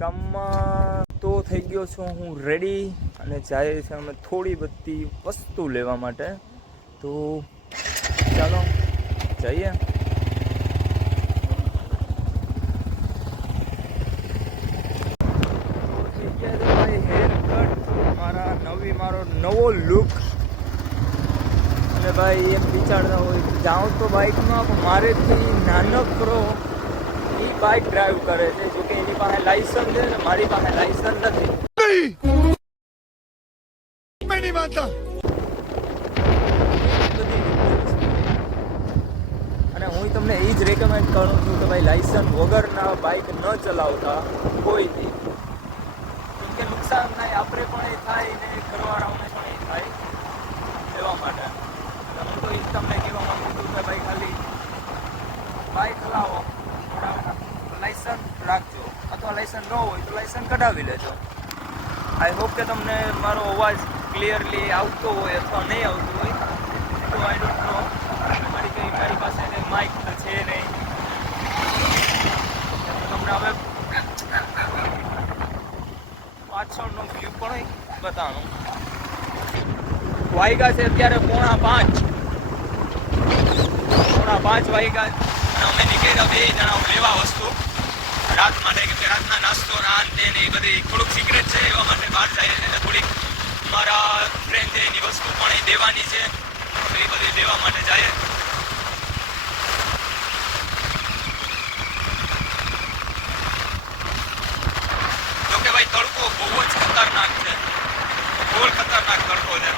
ગામમાં તો થઈ ગયો છું હું રેડી અને જાય છે અમે થોડી બધી વસ્તુ લેવા માટે. તો ચાલો જઈએ. મારો નવો લુક અને ભાઈ એમ વિચારતા હોય જાઉં તો બાઇકમાં, મારેથી નાનકડો એ બાઇક ડ્રાઈવ કરે છે. જોકે એની પાસે લાયસન્સ છે ને મારી પાસે લાયસન્સ નથી. અને હું તમને એ જ રેકમેન્ડ કરું છું કે ભાઈ લાયસન્સ વગરના બાઇક ન ચલાવતા કોઈથી. કે નુકસાન થાય, આપણે પણ એ થાય ને ઘરવાળાઓને પણ એ થાય. એવા માટે હું તો એ તમને કહેવા માંગુ છું કે ભાઈ ખાલી બાઇક ચલાવો, લાયસન્સ રાખજો, અથવા લાયસન્સ ન હોય તો લાયસન્સ કઢાવી લેજો. આઈ હોપ કે તમને મારો અવાજ ક્લિયરલી આવતો હોય અથવા નહીં આવતો હોય તો આઈ ડોન્ટ નો. મારી પાસે માઇક છે નહીં. તમને હવે પાછળનો વ્યૂ પણ બતાવું. વાગ્યા છે અત્યારે 4:30 વાગ્યા. અમે નીકળ્યા 2 જણા લેવા વસ્તુ રાત માટે, કે રાતના નાસ્તો રાત ને એ બધી થોડુંક સિક્રેટ છે એવા માટે બહાર જાય. એટલે થોડીક મારા ફ્રેન્ડ છે એની વસ્તુ પણ એ દેવાની છે, તો એ બધી લેવા માટે જાય. જોકે ભાઈ તડકો બહુ જ ખતરનાક છે, બહુ ખતરનાક તડકો છે.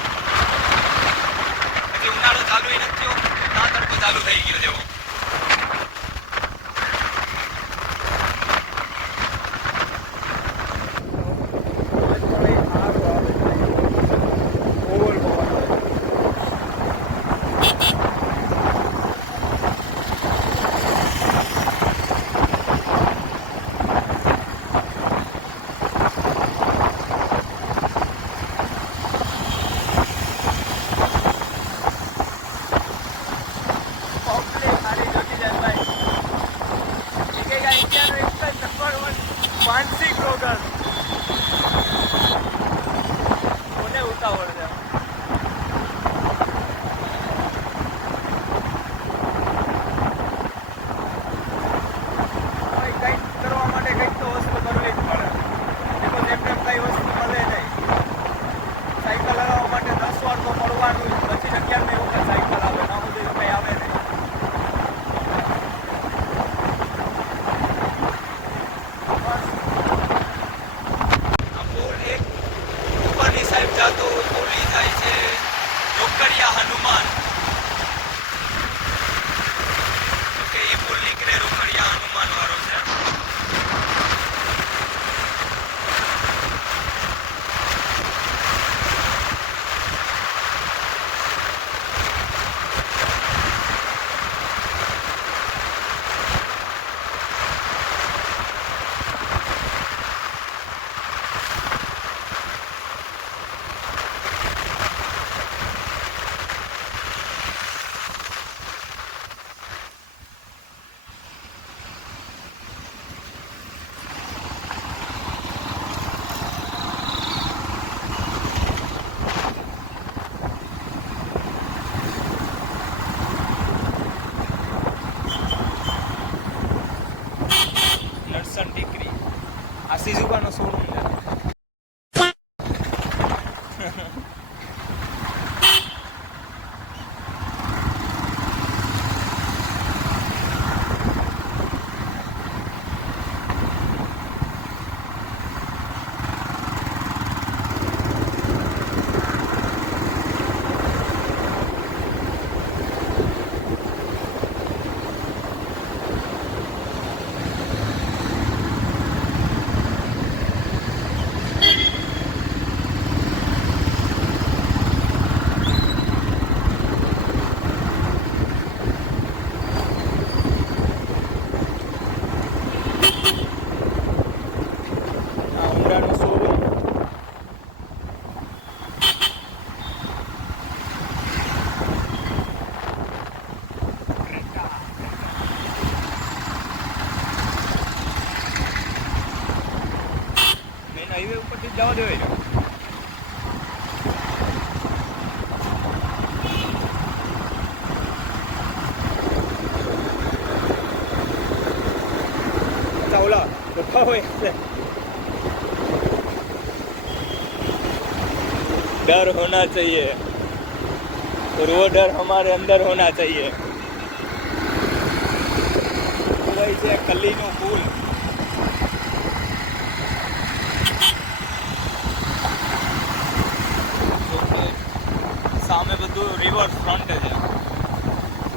એટલે ઉનાળો ચાલુ નથી થયો, ના તડકો ચાલુ થઈ ગયો જેવો. માનસિક રોગર કોને ઉતાવળ છે. કંઈક કરવા માટે કંઈક તો વસ્તુ કરવી જ પડે. એમ કઈ વસ્તુ મળે નહીં. સાયકલ લગાવવા માટે 10 વાર તો પડવાનું, પછી 11 વખત સાયકલ આવે, ના સુધી તો કંઈ આવે નહીં. હનુમાન એ પુલ નીકળે રોકડિયા હનુમાન વાળો છે. ડિગ્રી આ સિઝુકાનો શોરૂમ છે. હાઈવે ઉપરથી જવા દેવાય ને. અચ્છા ઓલા ઉભા હોય છે. डर होना चाहिए और वो डर हमारे अंदर होना चाहिए. तो भाई છે કલ્લીનો પુલ. સામે બધું રિવર ફ્રન્ટ છે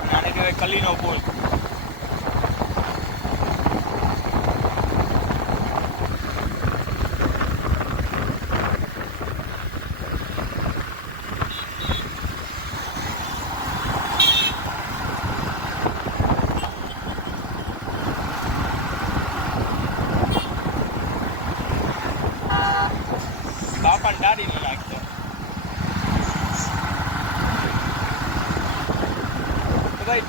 અને આને કહેવાય કલ્લીનો પુલ. બાપાને દાઢીનું નાખશે. તો ભાઈ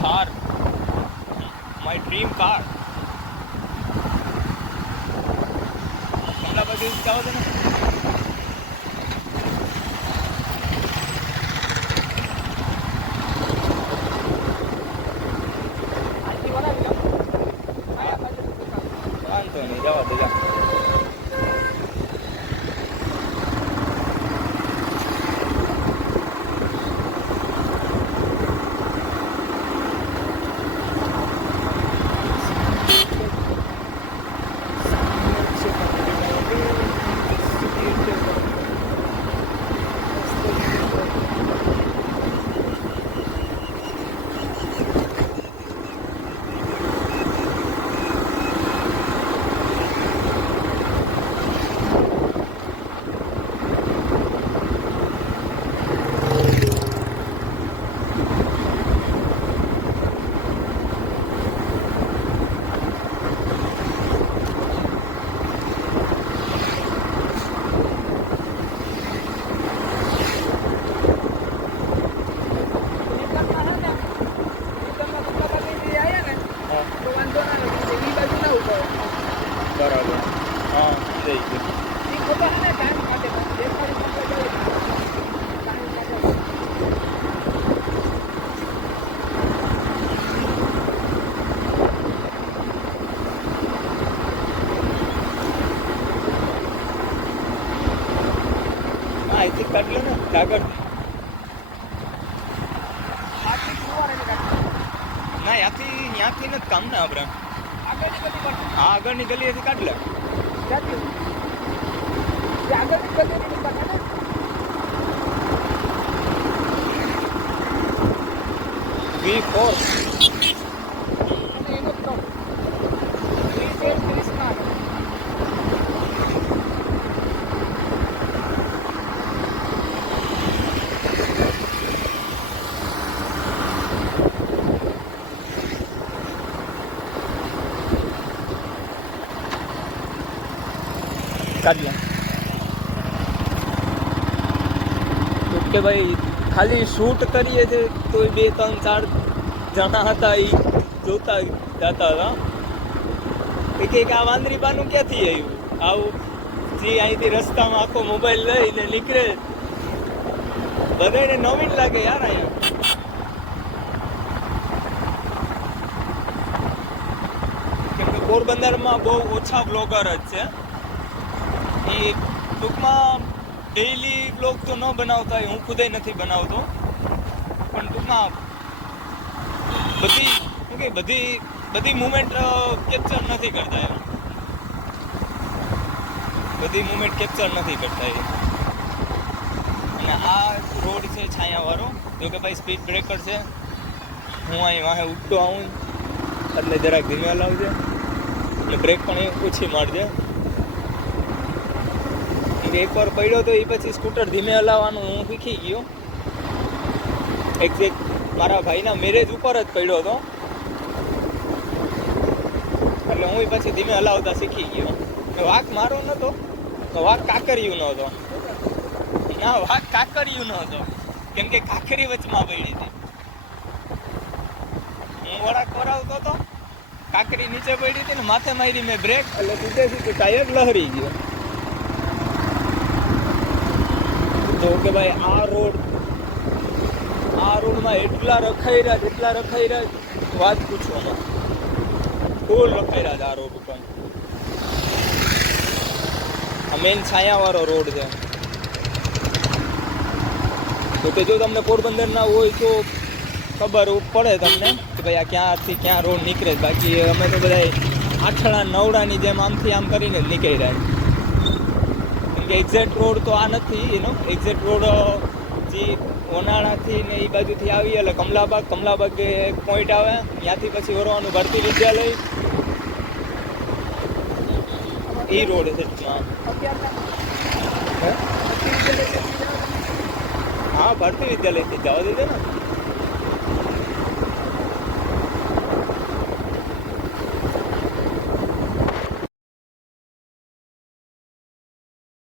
Thar my dream car. Kamala બાજુ જાઓ છો ને? વાંધો નહીં, જવા દે જા. બરાબર. હા થઈ ગયું. હા અહીંથી કાઢ લો ને કાગળ. ના ત્યાંથી નથી કામ ને આપણે. હા આગળની ગલીએથી કાઢ લે. V4 કાઢ લે. કે ભાઈ ખાલી શૂટ કરીએ છે તો 2 3 4 જણા હતા એ જોતા જતા હતા. કે આ વાંદરી બાનું ક્યાંથી આવ્યું આવું જે અહીંથી રસ્તામાં આખો મોબાઈલ લઈને નીકળે બધાને નવીન લાગે યાર. અહીંયા કેમ કે પોરબંદરમાં બહુ ઓછા બ્લોગર જ છે. એ ટૂંકમાં ડેઈલી બ્લોગ તો ન બનાવતા હોય, હું ખુદે નથી બનાવતો, પણ ટૂંકમાં બધી મુમેન્ટ કેપ્ચર નથી કરતા એમ. બધી મુમેન્ટ કેપ્ચર નથી કરતા એ. અને આ રોડ છે છાયાવાળો, જો કે ભાઈ સ્પીડ બ્રેકર છે. હું અહીં વાહે ઉઠતો આવું એટલે જરાક ધીમે હલાવજે અને બ્રેક પણ એ ઓછી મારજે. એકવાર પડ્યો તો એ પછી સ્કૂટર ધીમે હલાવવાનું હું શીખી ગયો. એક્ઝેક્ટ મારા ભાઈના મેરેજ ઉપર જ પડ્યો હતો એટલે હું પછી ધીમે હલાવતા શીખી ગયો. વાંક મારો નહોતો, વાંક કાકરિયું નહોતો. ના વાંક કાકરિયું નહોતો, કેમ કે કાંકરી વચમાં પડી હતી. હું વળાંક કરાવતો હતો, કાંકરી નીચે પડી હતી ને માથે મારી મેં બ્રેક, એટલે સીધે સીધું ટાયર લહરી ગયો. તો કે ભાઈ આ રોડમાં એટલા રખાઈ રહ્યા વાત પૂછવામાં. ફૂલ રખાઈ રહ્યા છે આ રોડ ઉપર. આ મેન છાયાવાળો રોડ છે. તો જો તમને પોરબંદર ના હોય તો ખબર પડે તમને કે ભાઈ આ ક્યાંથી ક્યાં રોડ નીકળે. બાકી અમે તો બધા આઠળા નવડાની જેમ આમથી આમ કરીને જ નીકળી રહ્યા. કેમ કે એક્ઝેક્ટ રોડ તો આ નથી એનો. એક્ઝેક્ટ રોડ જે ઓનાળાથી ને એ બાજુથી આવી એટલે કમલાબાગ એક પોઈન્ટ આવે, ત્યાંથી પછી વરવાનું ભારતી વિદ્યાલય, એ રોડ છે. હા ભારતી વિદ્યાલયથી જવા દેજો ને.